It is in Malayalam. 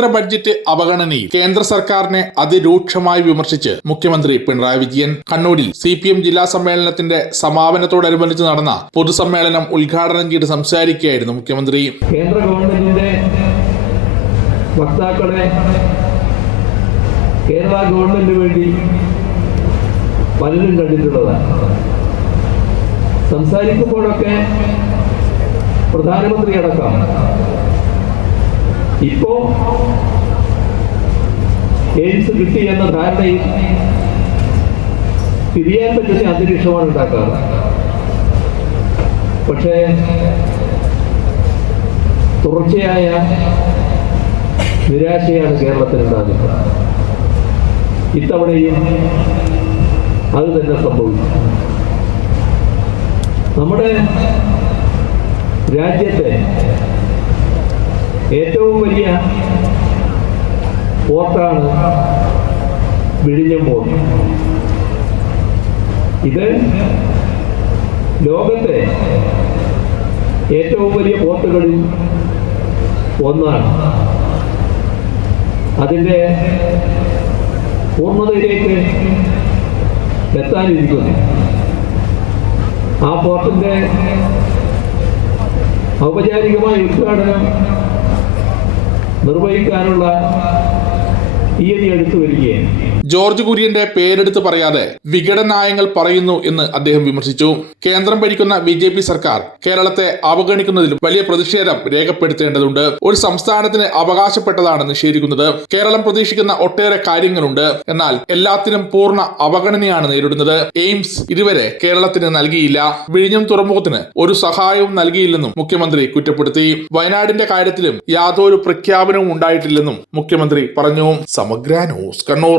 ഇത്ര ബഡ്ജറ്റ് അവഗണനയിൽ കേന്ദ്ര സർക്കാരിനെ അതിരൂക്ഷമായി വിമർശിച്ച് മുഖ്യമന്ത്രി പിണറായി വിജയൻ കണ്ണൂരിൽ സി പി എം ജില്ലാ സമ്മേളനത്തിന്റെ സമാപനത്തോടനുബന്ധിച്ച് നടന്ന പൊതുസമ്മേളനം ഉദ്ഘാടനം ചെയ്ത് സംസാരിക്കുകയായിരുന്നു മുഖ്യമന്ത്രി. കേന്ദ്ര ഗവൺമെന്റിന്റെ വക്താക്കളെ കേരള ഗവൺമെന്റിന് വേണ്ടി പലരും കണ്ടിട്ടുള്ളതാണ്. സംസാരിക്കുമ്പോഴൊക്കെ പ്രധാനമന്ത്രി അടക്കം ഇപ്പോ എയിംസ് കിട്ടി എന്ന ധാരണയിൽ തിരിയാൻ പറ്റുന്ന അന്തരീക്ഷമാണ് ഉണ്ടാക്കാറ് പക്ഷേ തുടർച്ചയായ നിരാശയാണ് കേരളത്തിനുണ്ടാകുന്നത് ഇത്തവണയും അത് തന്നെ സംഭവിച്ചു. നമ്മുടെ രാജ്യത്തെ ഏറ്റവും വലിയ പോർട്ടാണ് വിഴിഞ്ഞം പോർട്ട് ഇത് ലോകത്തെ ഏറ്റവും വലിയ പോർട്ടുകളിൽ ഒന്നാണ്. അതിന്റെ പൂർണതയിലേക്ക് എത്താനിരിക്കുന്നു. ആ പോർട്ടിന്റെ ഔപചാരികമായ ഉദ്ഘാടനം നിർവഹിക്കാനുള്ള തീയതി എടുത്തു വരികയാണ്. ജോർജ് കുര്യന്റെ പേരെടുത്ത് പറയാതെ വിഘടനായങ്ങൾ പറയുന്നു എന്ന് അദ്ദേഹം വിമർശിച്ചു. കേന്ദ്രം ഭരിക്കുന്ന ബി ജെ പി സർക്കാർ കേരളത്തെ അവഗണിക്കുന്നതിൽ വലിയ പ്രതിഷേധം രേഖപ്പെടുത്തേണ്ടതുണ്ട്. ഒരു സംസ്ഥാനത്തിന് അവകാശപ്പെട്ടതാണ് നിഷേധിക്കുന്നത്. കേരളം പ്രതീക്ഷിക്കുന്ന ഒട്ടേറെ കാര്യങ്ങളുണ്ട്. എന്നാൽ എല്ലാത്തിനും പൂർണ അവഗണനയാണ് നേരിടുന്നത്. എയിംസ് ഇതുവരെ കേരളത്തിന് നൽകിയില്ല. വിഴിഞ്ഞം തുറമുഖത്തിന് ഒരു സഹായവും നൽകിയില്ലെന്നും മുഖ്യമന്ത്രി കുറ്റപ്പെടുത്തി. വയനാടിന്റെ കാര്യത്തിലും യാതൊരു പ്രഖ്യാപനവും ഉണ്ടായിട്ടില്ലെന്നും മുഖ്യമന്ത്രി പറഞ്ഞു. സമഗ്ര ന്യൂസ് കണ്ണൂർ